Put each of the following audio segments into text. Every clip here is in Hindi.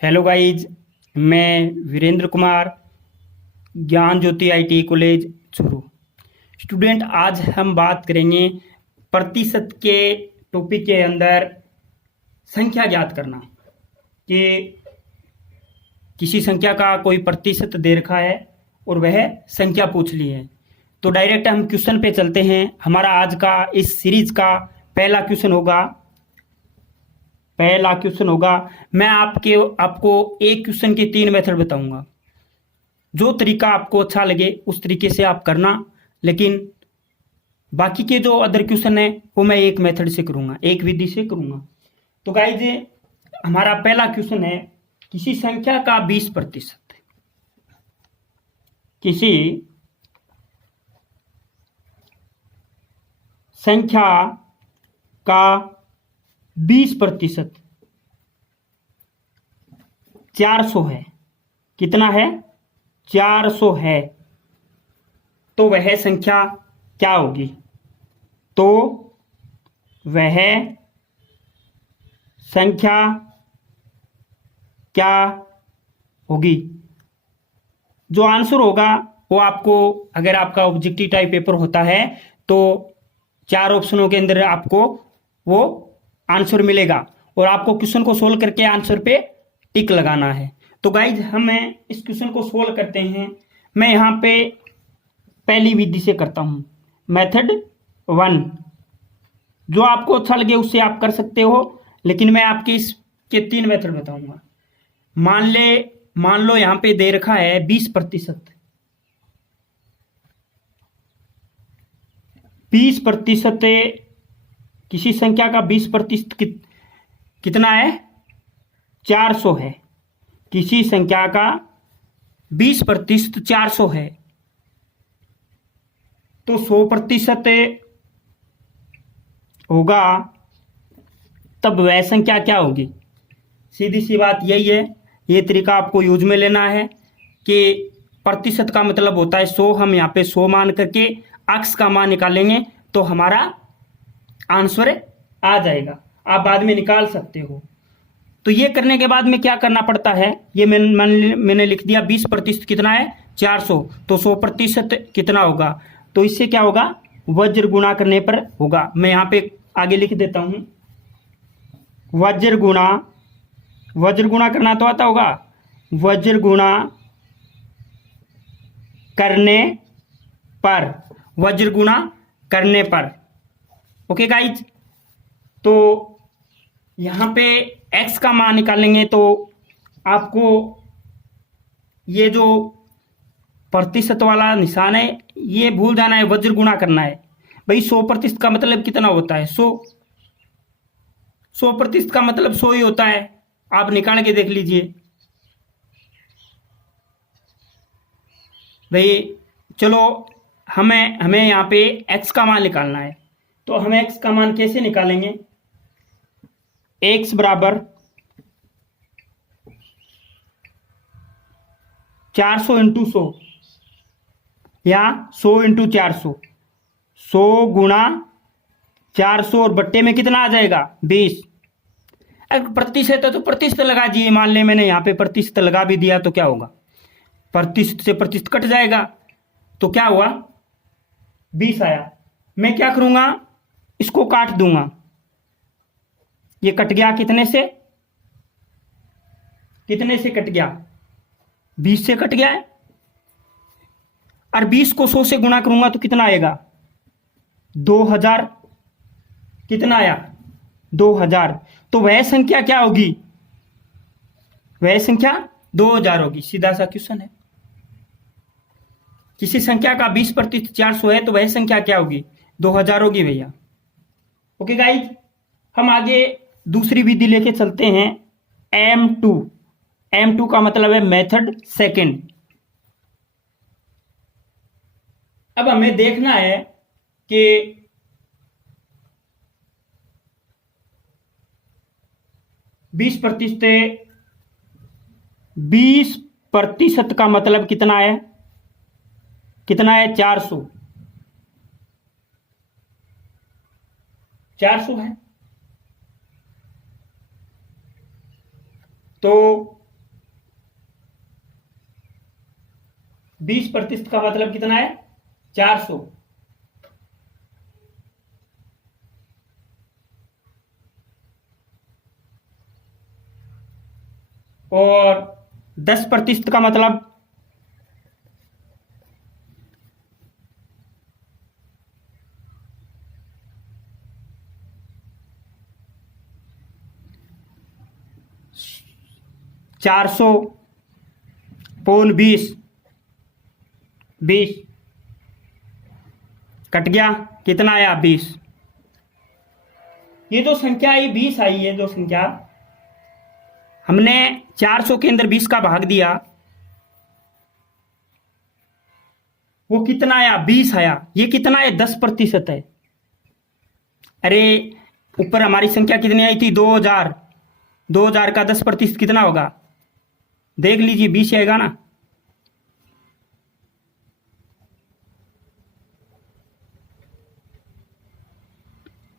Hello guys. मैं वीरेंद्र कुमार, ज्ञान ज्योति आईटी कॉलेज चूरू। स्टूडेंट, आज हम बात करेंगे प्रतिशत के टॉपिक के अंदर संख्या ज्ञात करना। कि किसी संख्या का कोई प्रतिशत दे रखा है और वह संख्या पूछ ली है। तो डायरेक्ट हम क्वेश्चन पे चलते हैं। हमारा आज का इस सीरीज का पहला क्वेश्चन होगा। मैं आपको एक क्वेश्चन के तीन मेथड बताऊंगा। जो तरीका आपको अच्छा लगे उस तरीके से आप करना, लेकिन बाकी के जो अदर क्वेश्चन है वो मैं एक मेथड से करूंगा, एक विधि से करूंगा। तो गाइज, हमारा पहला क्वेश्चन है, किसी संख्या का 20%, किसी संख्या का 20% 400 है। कितना है? 400 है। तो वह संख्या क्या होगी? तो वह संख्या क्या होगी? जो आंसर होगा वो आपको, अगर आपका ऑब्जेक्टिव टाइप पेपर होता है तो चार ऑप्शनों के अंदर आपको वो आंसर मिलेगा और आपको क्वेश्चन को सोल्व करके आंसर पे टिक लगाना है। तो गाइज, हम इस क्वेश्चन को सोल्व करते हैं। मैं यहाँ पे पहली विधि से करता हूँ, मेथड 1। जो आपको अच्छा लगे उससे आप कर सकते हो, लेकिन मैं आपके इसके तीन मेथड बताऊंगा। मान लो यहाँ पे दे रखा है 20%। 20% किसी संख्या का 20% कितना है? 400 है। किसी संख्या का 20% 400 है। तो 100% होगा, तब वह संख्या क्या होगी? सीधी सी बात यही है। ये तरीका आपको यूज में लेना है कि प्रतिशत का मतलब होता है 100। हम यहाँ पे 100 मान करके अक्स का मान निकालेंगे तो हमारा आंसर आ जाएगा। आप बाद में निकाल सकते हो। तो ये करने के बाद में क्या करना पड़ता है, ये मैंने लिख दिया 20% कितना है? 400। तो 100% कितना होगा? तो इससे क्या होगा? वज्र गुणा करने पर होगा। मैं यहाँ पे आगे लिख देता हूं, वज्र गुणा करना तो आता होगा। वज्र गुणा करने पर, वज्र गुणा करने पर। ओके गाइज, तो यहां पे x का मान निकालेंगे तो आपको ये जो प्रतिशत वाला निशान है ये भूल जाना है, वज्र गुणा करना है। भाई 100% का मतलब कितना होता है? 100। 100% का मतलब 100 ही होता है। आप निकाल के देख लीजिए भाई। चलो, हमें यहाँ पे x का मान निकालना है। तो हम x का मान कैसे निकालेंगे? x बराबर 400 इंटू 100 या 100 इंटू 400। 100 गुणा 400 और बट्टे में कितना आ जाएगा? 20। अगर प्रतिशत है तो प्रतिशत लगा दीजिए। मान लें मैंने यहाँ पे प्रतिशत लगा भी दिया तो क्या होगा? प्रतिशत से प्रतिशत कट जाएगा तो क्या हुआ? 20 आया। मैं क्या करूंगा? इसको काट दूंगा। ये कट गया कितने से? कितने से कट गया? 20 से कट गया है। और 20 को 100 से गुणा करूंगा तो कितना आएगा? 2000। कितना आया? 2000। तो वह संख्या क्या होगी? वह संख्या 2000 होगी। सीधा सा क्वेश्चन है। किसी संख्या का 20% 400 है तो वह संख्या क्या होगी? 2000 होगी भैया। ओके गाइज, हम आगे दूसरी विधि लेके चलते हैं, M2। M2 का मतलब है मेथड सेकंड। अब हमें देखना है कि 20% का मतलब कितना है? कितना है? 400। 400 है। तो 20% का मतलब कितना है? 400। और 10% का मतलब 400 पोल 20, 20 कट गया, कितना आया? 20। ये जो संख्या आई 20 आई है, जो संख्या हमने 400 के अंदर 20 का भाग दिया, वो कितना आया? 20 आया। ये कितना है? 10% है। अरे ऊपर हमारी संख्या कितनी आई थी? 2000। 2000 का 10% कितना होगा? देख लीजिए, 20 आएगा ना।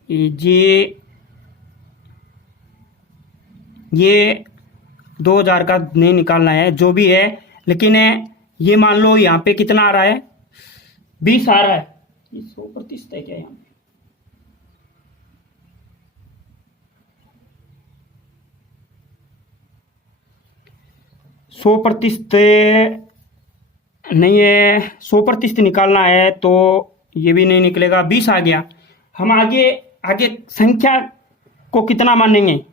ये 2000 का नहीं निकालना है, जो भी है, लेकिन ये मान लो यहाँ पे कितना आ रहा है? 20 आ रहा है। ये 100% है क्या यहाँ पे? 100% नहीं है, 100% निकालना है तो ये भी नहीं निकलेगा। 20 आ गया। हम आगे आगे संख्या को कितना मानेंगे?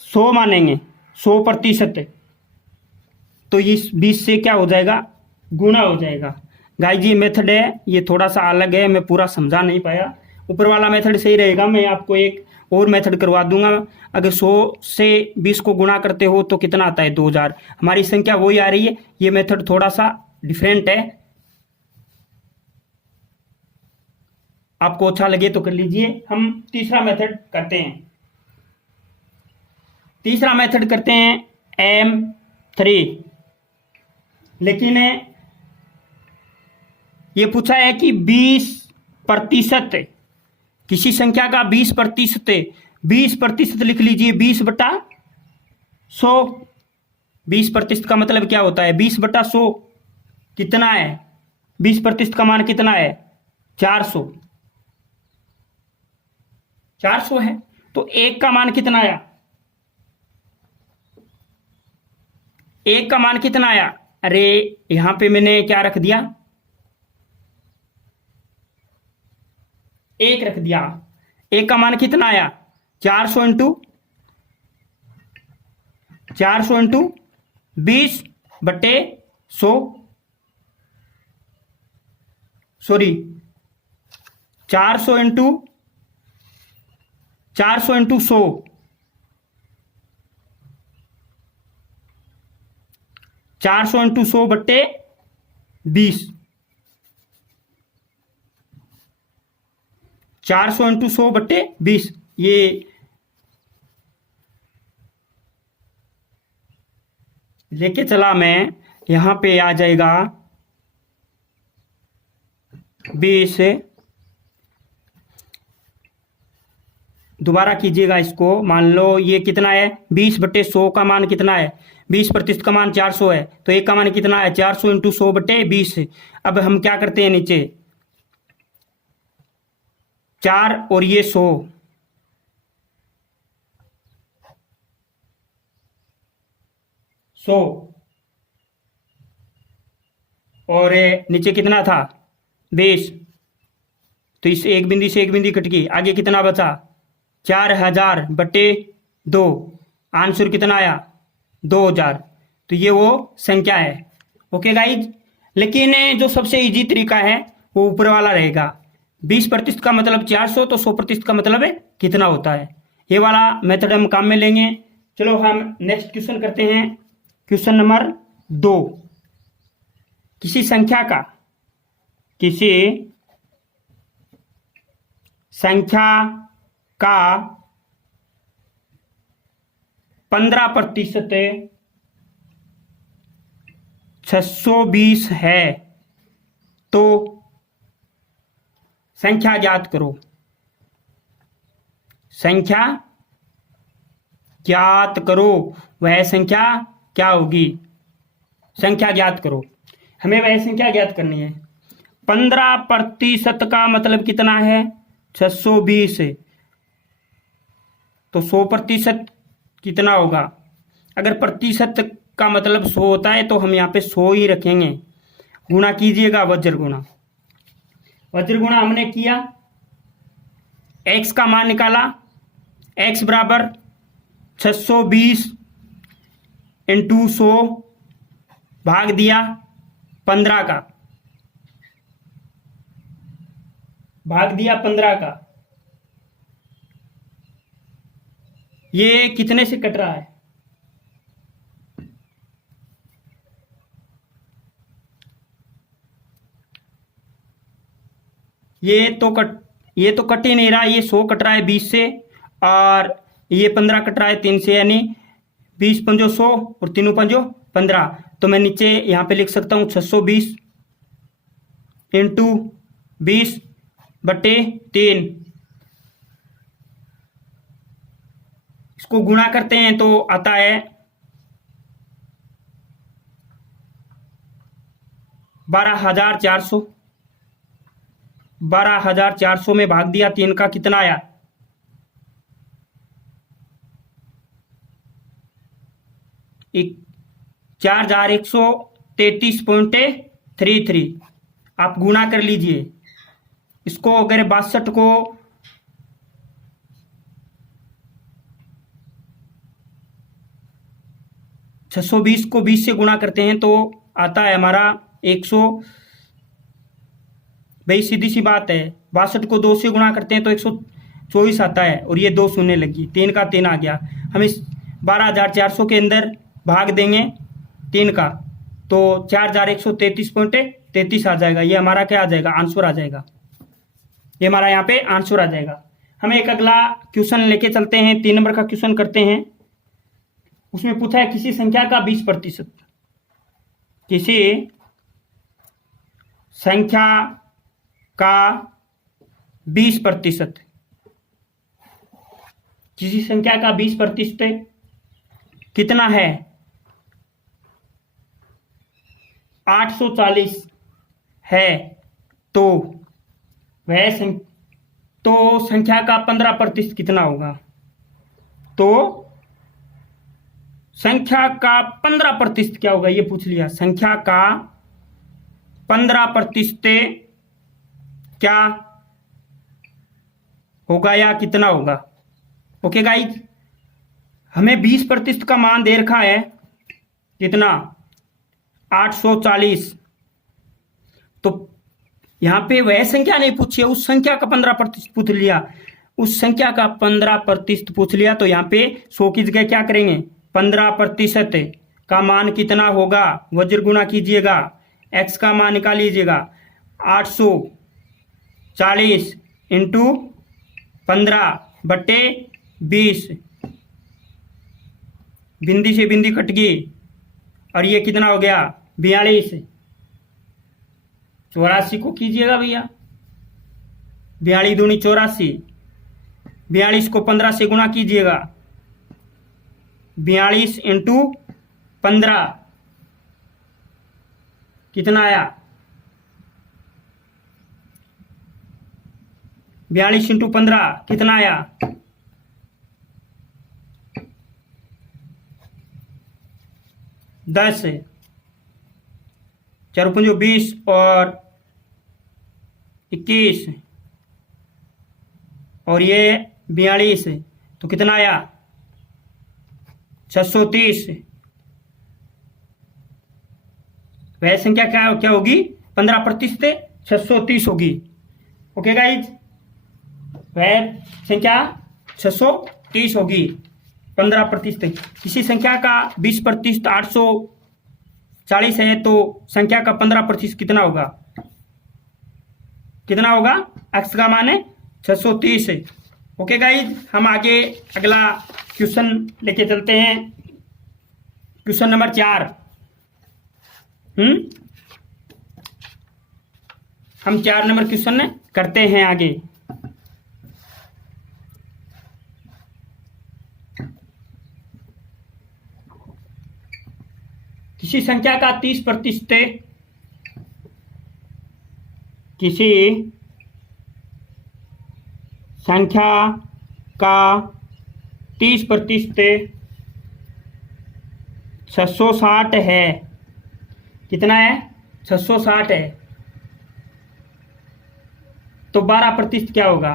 100 मानेंगे। 100%। तो इस 20 से क्या हो जाएगा? गुणा हो जाएगा। गाइस ये मेथड है, ये थोड़ा सा अलग है, मैं पूरा समझा नहीं पाया। ऊपर वाला मेथड सही रहेगा, मैं आपको एक और मेथड करवा दूंगा। अगर 100 से 20 को गुणा करते हो तो कितना आता है? 2000। हमारी संख्या वही आ रही है। ये मेथड थोड़ा सा डिफरेंट है, आपको अच्छा लगे तो कर लीजिए। हम तीसरा मेथड करते हैं। तीसरा मेथड करते हैं M3। लेकिन ये पूछा है कि 20%, किसी संख्या का 20% है। 20% लिख लीजिए, 20/100। 20% का मतलब क्या होता है? 20/100 कितना है? 20% का मान कितना है? 400। 400 है तो 1 का मान कितना आया? 1 का मान कितना आया? अरे यहां पे मैंने क्या रख दिया? 1 रख दिया। 1 का मान कितना आया? 400 into 20/100, sorry 400 into 100, 400 into 100/20, 400 into 100/20। ये लेके चला मैं, यहां पे आ जाएगा 20। दोबारा कीजिएगा इसको। मान लो ये कितना है? 20/100 का मान कितना है? 20% का मान 400 है, तो 1 का मान कितना है? 400 इंटू 100/20। अब हम क्या करते हैं? नीचे 4 और ये 100, और नीचे कितना था? 20। तो इस एक बिंदी से एक बिंदी कट गई, आगे कितना बचा? 4000/2। आंसर कितना आया? 2000। तो ये वो संख्या है। ओके गाइज, लेकिन जो सबसे इजी तरीका है वो ऊपर वाला रहेगा। 20% का मतलब 400, तो 100% का मतलब है कितना होता है। ये वाला मेथड हम काम में लेंगे। चलो हम नेक्स्ट क्वेश्चन करते हैं। Question number 2। किसी संख्या का 15% 620 है, तो संख्या ज्ञात करो। संख्या ज्ञात करो, वह संख्या क्या होगी? संख्या ज्ञात करो। हमें वह संख्या ज्ञात करनी है। 15% का मतलब कितना है? 620। तो 100% कितना होगा? अगर प्रतिशत का मतलब 100 होता है तो हम यहाँ पे 100 ही रखेंगे। गुणा कीजिएगा, वज्र गुणा। वज्र गुणा हमने किया, x का मान निकाला, x बराबर 620 इंटू 100 भाग दिया 15 का, भाग दिया 15 का। ये कितने से कट रहा है? ये तो कट ही नहीं रहा। ये 100 कट रहा है 20 से, और ये 15 कट रहा है 3 से, यानी 20 पंजो 100 और 3 पंजो 15। तो मैं नीचे यहां पे लिख सकता हूं 620 इंटू 20/3। इसको गुणा करते हैं तो आता है 12,400। 12,400 में भाग दिया 3 का, कितना आया? 4,133.33। आप गुणा कर लीजिए इसको। अगर 62 को 620 को 20 से गुणा करते हैं तो आता है हमारा 100। भाई सीधी सी बात है, 62 को 2 से गुणा करते हैं तो 124 आता है, और ये 2 शून्य लगी, 3 का 3 आ गया। हम इस 12,400 के अंदर भाग देंगे 3 का, तो 4,133.33 आ जाएगा। ये हमारा क्या आ जाएगा? आंसर आ जाएगा। ये हमारा यहाँ पे आंसर आ जाएगा। हम एक अगला क्वेश्चन लेके चलते हैं, 3 नंबर का क्वेश्चन करते हैं। उसमें पूछा है किसी संख्या का 20%। किसी संख्या का 20%, किसी संख्या का 20% कितना है? 840 है। तो वह संख्या का 15% कितना होगा? तो संख्या का 15% क्या होगा, ये पूछ लिया। संख्या का 15% क्या होगा या कितना होगा? ओके गाइज, हमें 20% का मान दे रखा है, कितना? 840। तो यहां पे वह संख्या नहीं पूछी है, उस संख्या का 15% पूछ लिया। उस संख्या का 15% पूछ लिया, तो यहां पे 100 की जगह क्या करेंगे? 15% का मान कितना होगा? वज्र गुणा कीजिएगा, x का मान निकाल लीजिएगा। 840 इंटू 15/20, बिंदी से बिंदी कट गई, और ये कितना हो गया? 42। 84 को कीजिएगा भैया, 42 दूनी 84। 42 को 15 से गुणा कीजिएगा, 42 इंटू 15 कितना आया? 42 इंटू 15 कितना आया? 10। 4 पंजो 20 और 21, और ये 42, तो कितना आया? 630। वह संख्या क्या क्या होगी? 15% 630 होगी। ओके गाइज, वह संख्या 630 होगी 15%। किसी संख्या का 20% 840 है, तो संख्या का 15% कितना होगा? कितना होगा? x का मान है 630 है। ओके गाइज, हम आगे अगला क्वेश्चन लेके चलते हैं। Question number 4। हम 4 नंबर क्वेश्चन करते हैं आगे। किसी संख्या का 30% किसी संख्या का 30% 660 है। कितना है? 660 है। तो 12% क्या होगा?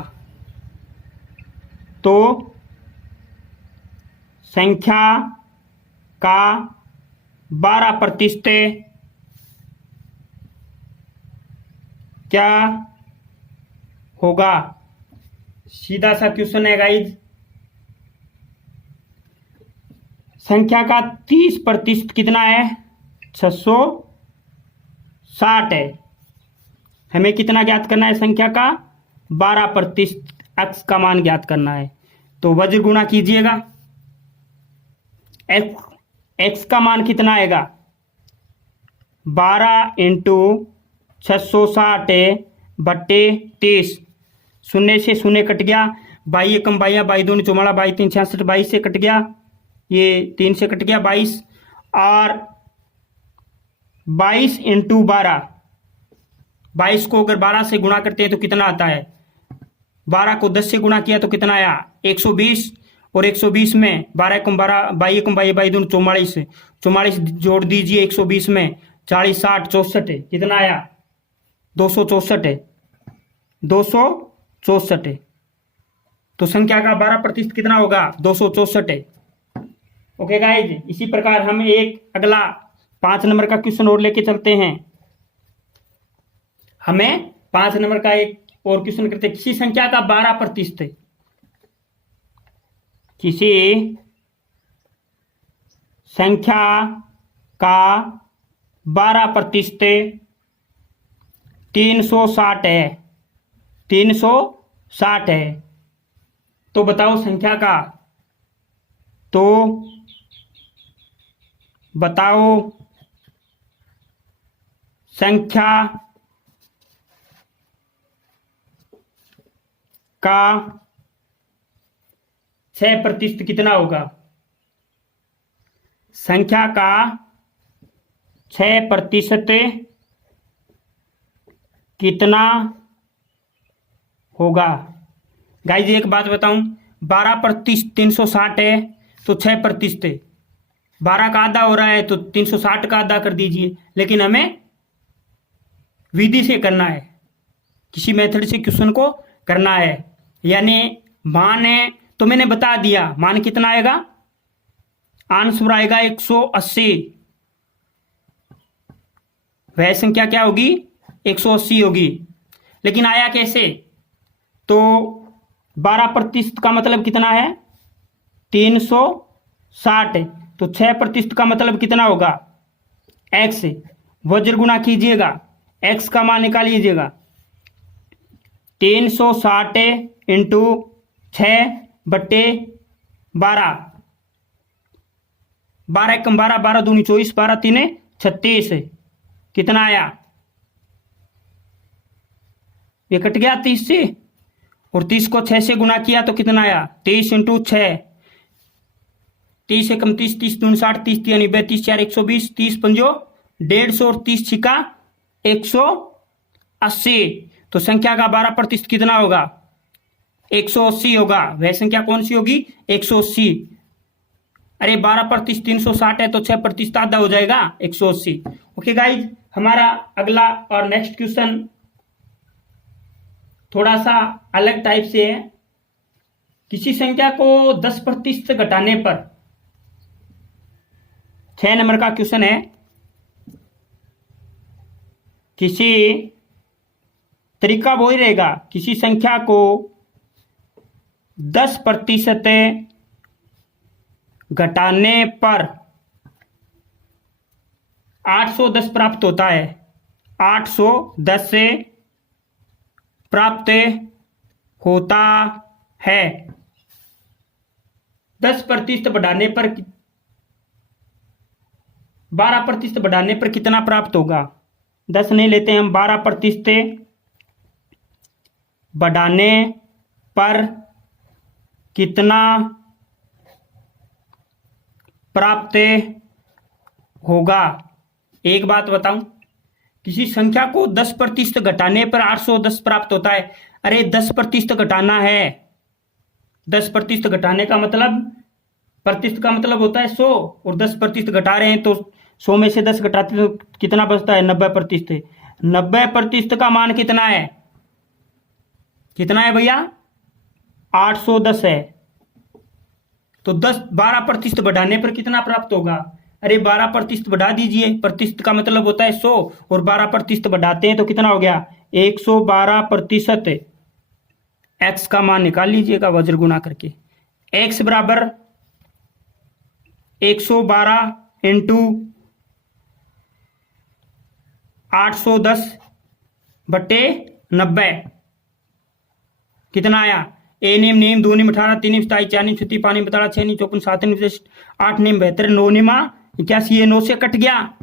तो संख्या का 12% क्या होगा? सीधा सा क्वेश्चन है गाइज। संख्या का 30% कितना है? 660 है। हमें कितना ज्ञात करना है? संख्या का 12% x का मान ज्ञात करना है। तो वज्र गुणा कीजिएगा। x का मान कितना आएगा? 12 इंटू 660 बट्टे 30। शून्य से शून्य कट गया। बाई एकम बाइया, बाई दूनी चौमाड़ा, बाई तीन 66, 22 से कट गया। ये 3 से कट गया 22। और 22 इंटू 12, 22 को अगर 12 से गुणा करते हैं तो कितना आता है? 12 को 10 से गुणा किया तो कितना आया? 120। और 120 में 12 एकम 12, बाई एकम बाई, बाई दूनी 44, 44 जोड़ दीजिए 120 में, 40 60 64 है। कितना आया? 264 है। 264 है। तो संख्या का 12% कितना होगा? 264 है। ओके गाइज, इसी प्रकार हम एक अगला 5 नंबर का क्वेश्चन और लेके चलते हैं। हमें 5 नंबर का एक और क्वेश्चन करते हैं। किसी संख्या का 12%, किसी संख्या का 12% 360 है। 360 है। तो बताओ संख्या का, तो बताओ संख्या का 6% कितना होगा? संख्या का 6% कितना होगा? गाइज एक बात बताऊं, 12% 360 है तो 6% है। 12 का आधा हो रहा है तो 360 का आधा कर दीजिए। लेकिन हमें विधि से करना है, किसी मेथड से क्वेश्चन को करना है। यानी मान है तो मैंने बता दिया, मान कितना आएगा? आंसर आएगा 180। वह संख्या क्या होगी? 180 होगी। लेकिन आया कैसे? तो 12% का मतलब कितना है? 360। तो 6% का मतलब कितना होगा? x। वज्र गुणा कीजिएगा, x का मान निकालिएगा। 360 इंटू 6 बट्टे 12, 12 एकम 12, 12 दूनी 24, 12 तीने 36। कितना आया? ये कट गया 30 से, और 30 को 6 से गुणा किया तो कितना आया? 30 इंटू 6, 30 एकम 30, 30 दूनी 60, 30 तीन 90, 30 4 120, 30 पंजो 150 और 30 छिका 180। तो संख्या का 12% कितना होगा? 180 होगा। वह संख्या कौन सी होगी? 180। अरे 12% 360 है तो 6% आधा हो जाएगा 180। ओके गाइज, हमारा अगला और नेक्स्ट क्वेश्चन थोड़ा सा अलग टाइप से है। किसी संख्या को 10% से घटाने पर, 6 नंबर का क्वेश्चन है। किसी तरीका वही रहेगा, किसी संख्या को 10% घटाने पर 810 प्राप्त होता है। 810 से प्राप्त होता है। 10% बढ़ाने पर 12% बढ़ाने पर कितना प्राप्त होगा? 10 नहीं लेते हम, 12% बढ़ाने पर कितना प्राप्त होगा? एक बात बताऊं, किसी संख्या को 10% घटाने पर 810 प्राप्त होता है। अरे 10% घटाना है, 10% घटाने का मतलब, प्रतिशत का मतलब होता है 100, और 10% घटा रहे हैं तो 100 में से 10 घटाते तो कितना बचता है? 90%। 90% का मान कितना है? कितना है भैया? 810 है। तो 12% बढ़ाने पर कितना प्राप्त होगा? अरे 12% बढ़ा दीजिए, प्रतिशत का मतलब होता है 100, और 12% बढ़ाते हैं तो कितना हो गया? 112%। एक्स का मान निकाल लीजिएगा वज्र गुणा करके। एक्स बराबर 112 इंटू 810 बटे 90 कितना आया? ए नीम नीम, दो नीम 18, तीन नीम 27, चार नीम 37, पाँच नीम 52, छह नीम 54, सात नीम 8 नीम 72, 9 नीमा 81, ये 9 से कट गया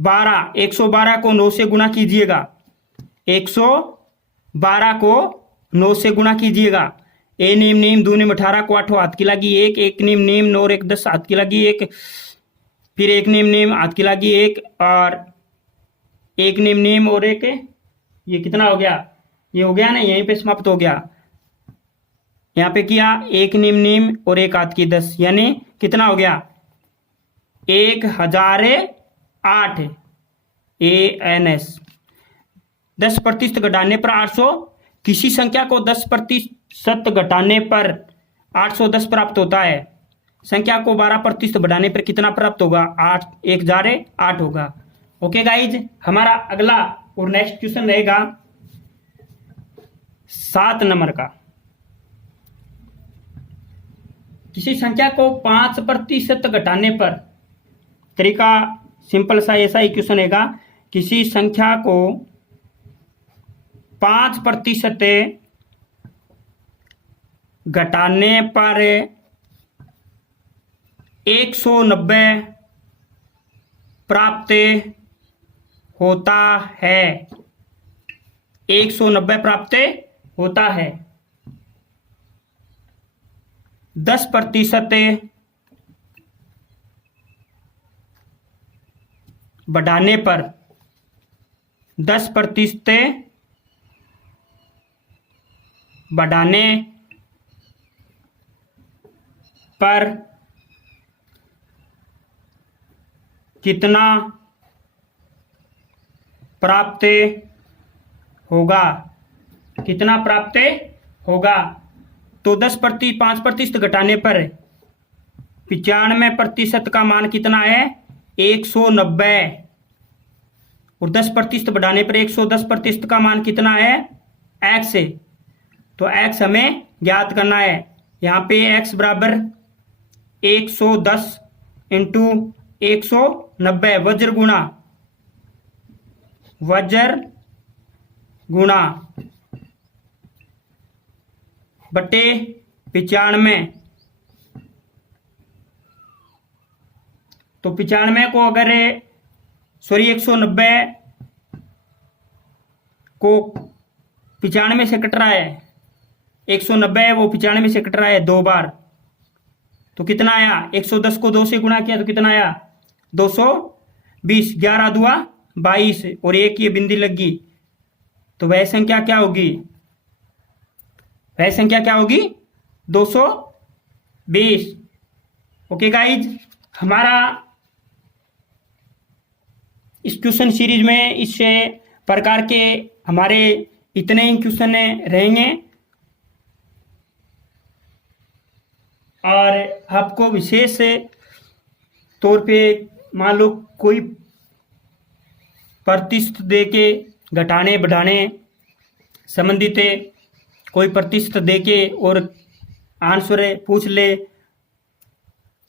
12। 112 को 9 से गुणा कीजिएगा, 112 को 9 से गुणा कीजिएगा। ए नीम नीम, दो नीम 18 को 8 हाथ की लगी एक, एक नीम नीम 9 और 1 10 हाथ की लगी एक, फिर एक नीम नीम हाथ की लगी एक, और एक नीम नीम और एक, ये कितना हो गया? ये हो गया ना, यहीं पे समाप्त हो गया। यहां पे किया एक नीम नीम और एक हाथ की 10, यानी कितना हो गया? 1008 ANS। 10% घटाने पर 800, किसी संख्या को 10% घटाने पर 810 प्राप्त होता है। संख्या को 12% बढ़ाने पर कितना प्राप्त होगा? 8 होगा। ओके गाइज, हमारा अगला और नेक्स्ट क्वेश्चन रहेगा 7 नंबर का। किसी संख्या को 5% घटाने पर, तरीका सिंपल सा ऐसा ही क्वेश्चन रहेगा। किसी संख्या को 5% घटाने पर 190 प्राप्त होता है। 190 प्राप्त होता है। 10% बढ़ाने पर, 10% बढ़ाने पर कितना प्राप्त होगा? कितना प्राप्त होगा? तो 5% घटाने पर 95% का मान कितना है? 190, और 10% बढ़ाने पर 110% का मान कितना है? x है। तो x हमें ज्ञात करना है। यहाँ पे x बराबर 110 इंटू 190 वज्र गुणा बटे 95। तो 95 को अगर 190 को 95 से कट रहा है, 190 है वो 95 से कट रहा है 2 बार, तो कितना आया? 110 को 2 से गुणा किया तो कितना आया? 220। 11 दुआ 22 और एक ये बिंदी लगी, तो वह संख्या क्या होगी? वह संख्या क्या होगी? 220। ओके गाइज, हमारा इस क्वेश्चन सीरीज में इस प्रकार के हमारे इतने ही क्वेश्चन रहेंगे, और आपको विशेष तौर पे मान लो कोई प्रतिशत दे के घटाने बढ़ाने संबंधित कोई प्रतिशत दे के और आंसर पूछ ले,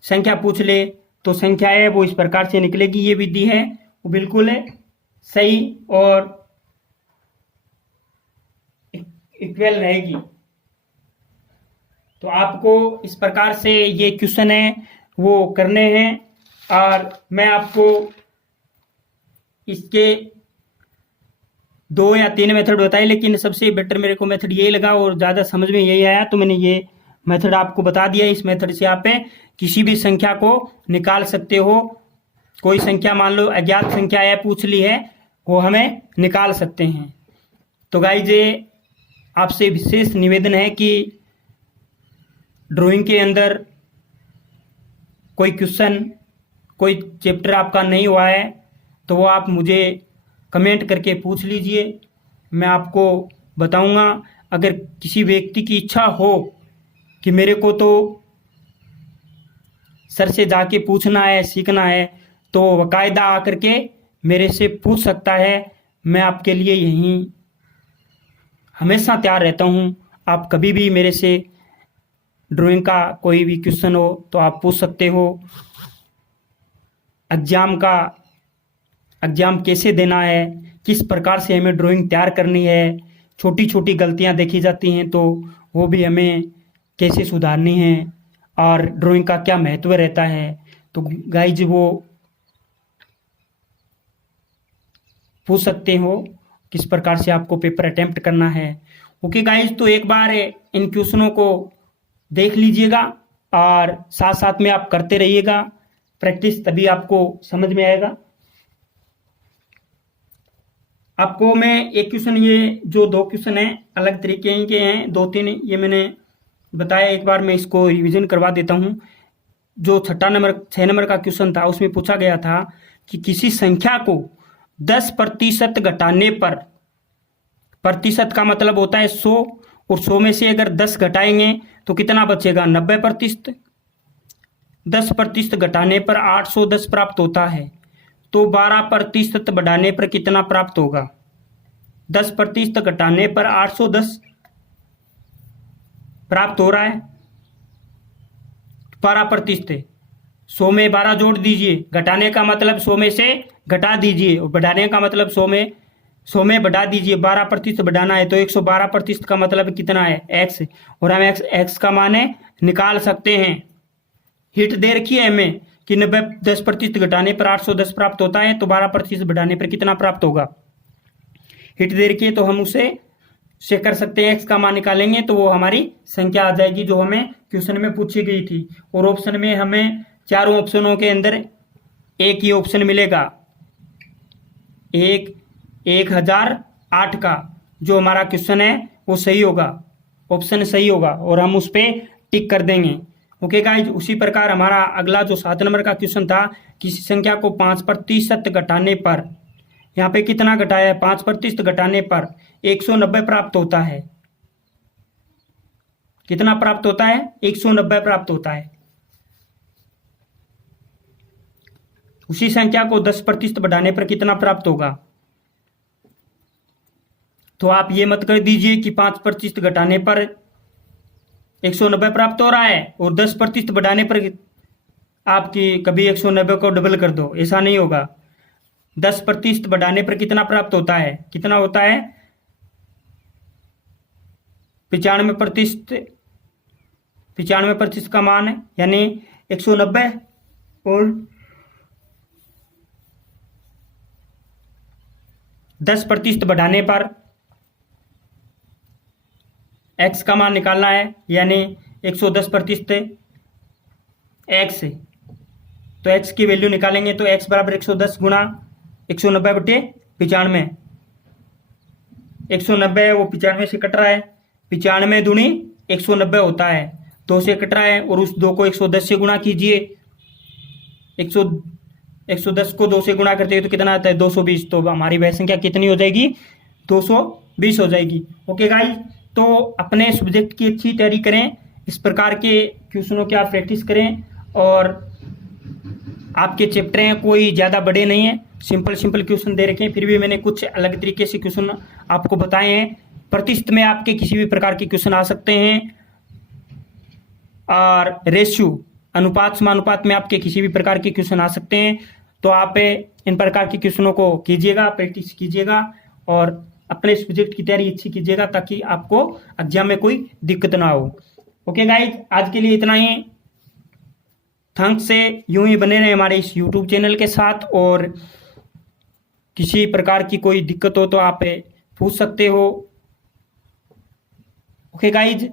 संख्या पूछ ले, तो संख्या है वो इस प्रकार से निकलेगी। ये विधि है वो बिल्कुल सही और इक्वल रहेगी। तो आपको इस प्रकार से ये क्वेश्चन है वो करने हैं, और मैं आपको इसके 2 या 3 मेथड बताए, लेकिन सबसे बेटर मेरे को मेथड यही लगा और ज़्यादा समझ में यही आया, तो मैंने ये मेथड आपको बता दिया। इस मेथड से आप किसी भी संख्या को निकाल सकते हो कोई संख्या मान लो अज्ञात संख्या है पूछ ली है, वो हमें निकाल सकते हैं। तो गाइज आपसे विशेष निवेदन है कि ड्राइंग के अंदर कोई क्वेश्चन, कोई चैप्टर आपका नहीं हुआ है तो वो आप मुझे कमेंट करके पूछ लीजिए, मैं आपको बताऊंगा। अगर किसी व्यक्ति की इच्छा हो कि मेरे को तो सर से जाके पूछना है, सीखना है, तो बाकायदा आकर के मेरे से पूछ सकता है। मैं आपके लिए यहीं हमेशा तैयार रहता हूँ। आप कभी भी मेरे से ड्राइंग का कोई भी क्वेश्चन हो तो आप पूछ सकते हो। एग्जाम कैसे देना है, किस प्रकार से हमें ड्राइंग तैयार करनी है, छोटी छोटी गलतियां देखी जाती हैं तो वो भी हमें कैसे सुधारनी है, और ड्राइंग का क्या महत्व रहता है, तो गाइज वो पूछ सकते हो किस प्रकार से आपको पेपर अटेम्प्ट करना है। ओके गाइज, तो एक बार इन क्वेश्चनों को देख लीजिएगा और साथ साथ में आप करते रहिएगा प्रैक्टिस, तभी आपको समझ में आएगा। आपको मैं एक क्वेश्चन, ये जो दो क्वेश्चन हैं अलग तरीके के हैं, दो तीन ये मैंने बताया, एक बार मैं इसको रिवीजन करवा देता हूँ। जो 6 नंबर का क्वेश्चन था उसमें पूछा गया था कि किसी संख्या को 10% घटाने पर, प्रतिशत का मतलब होता है 100, और 100 में से अगर 10 घटाएंगे तो कितना बचेगा, 90%। 10% घटाने पर 810 प्राप्त होता है, तो 12% बढ़ाने पर कितना प्राप्त होगा। 10% घटाने पर 810 प्राप्त हो रहा है, 12%, 100 में 12 जोड़ दीजिए, घटाने का मतलब 100 में से घटा दीजिए, और बढ़ाने का मतलब 100 में बढ़ा दीजिए। 12% बढ़ाना है तो 112% का मतलब कितना है, x, और हम x का मान निकाल सकते हैं। हिट दे रखी है हमें कि 10% घटाने पर 810 प्राप्त होता है, तो 12% बढ़ाने पर कितना प्राप्त होगा, हिट दे रखी है, तो हम उसे चेक कर सकते हैं। x का मान निकालेंगे तो वो हमारी संख्या आ जाएगी जो हमें क्वेश्चन में पूछी गई थी। और ऑप्शन में हमें चारों ऑप्शनों के अंदर एक ही ऑप्शन मिलेगा, 1008 का जो हमारा क्वेश्चन है वो सही होगा, ऑप्शन सही होगा, और हम उस पर टिक कर देंगे। ओके गाइज, उसी प्रकार हमारा अगला जो 7 नंबर का क्वेश्चन था, किसी संख्या को 5% घटाने पर, यहाँ पे कितना घटाया है, 5% घटाने पर 190 प्राप्त होता है। कितना प्राप्त होता है, 190 प्राप्त होता है। उसी संख्या को 10% बढ़ाने पर कितना प्राप्त होगा। तो आप ये मत कर दीजिए कि 5% घटाने पर 190 प्राप्त हो रहा है और 10% बढ़ाने पर आपकी कभी 190 को डबल कर दो, ऐसा नहीं होगा। 10% बढ़ाने पर कितना प्राप्त होता है, कितना होता है, 95%। 95% का मान है यानी 190, और 10% बढ़ाने पर x का मान निकालना है यानी 110% x, तो x की वैल्यू निकालेंगे तो x बराबर 110 गुणा 190 बटे 95। 190 है वो 95 से कट रहा है, 95 दूनी 190 होता है, 2 से कट रहा है, और उस 2 को 110 से गुणा कीजिए। 110 को 2 से गुणा करते हैं तो कितना आता है, 220। तो हमारी वह संख्या कितनी हो जाएगी, 220 हो जाएगी। ओके गाइस, तो अपने सब्जेक्ट की अच्छी तैयारी करें, इस प्रकार के क्वेश्चनों की आप प्रैक्टिस करें, और आपके चैप्टर हैं कोई ज़्यादा बड़े नहीं हैं, सिंपल क्वेश्चन दे रखे हैं, फिर भी मैंने कुछ अलग तरीके से क्वेश्चन आपको बताए हैं। प्रतिशत में आपके किसी भी प्रकार के क्वेश्चन आ सकते हैं, और रेशियो अनुपात समानुपात में आपके किसी भी प्रकार के क्वेश्चन आ सकते हैं। तो आप इन प्रकार के क्वेश्चनों को कीजिएगा, प्रैक्टिस कीजिएगा, और अपने सब्जेक्ट की तैयारी अच्छी कीजिएगा ताकि आपको एग्जाम में कोई दिक्कत ना हो। ओके गाइज, आज के लिए इतना ही। थैंक्स से यूं ही बने रहे हमारे इस यूट्यूब चैनल के साथ, और किसी प्रकार की कोई दिक्कत हो तो आप पूछ सकते हो। ओके गाइज,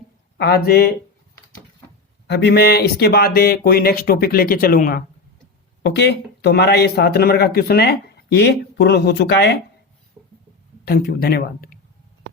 अभी मैं इसके बाद कोई नेक्स्ट टॉपिक लेके चलूँगा। ओके, तो हमारा ये 7 नंबर का क्वेश्चन है ये पूर्ण हो चुका है। थैंक यू, धन्यवाद।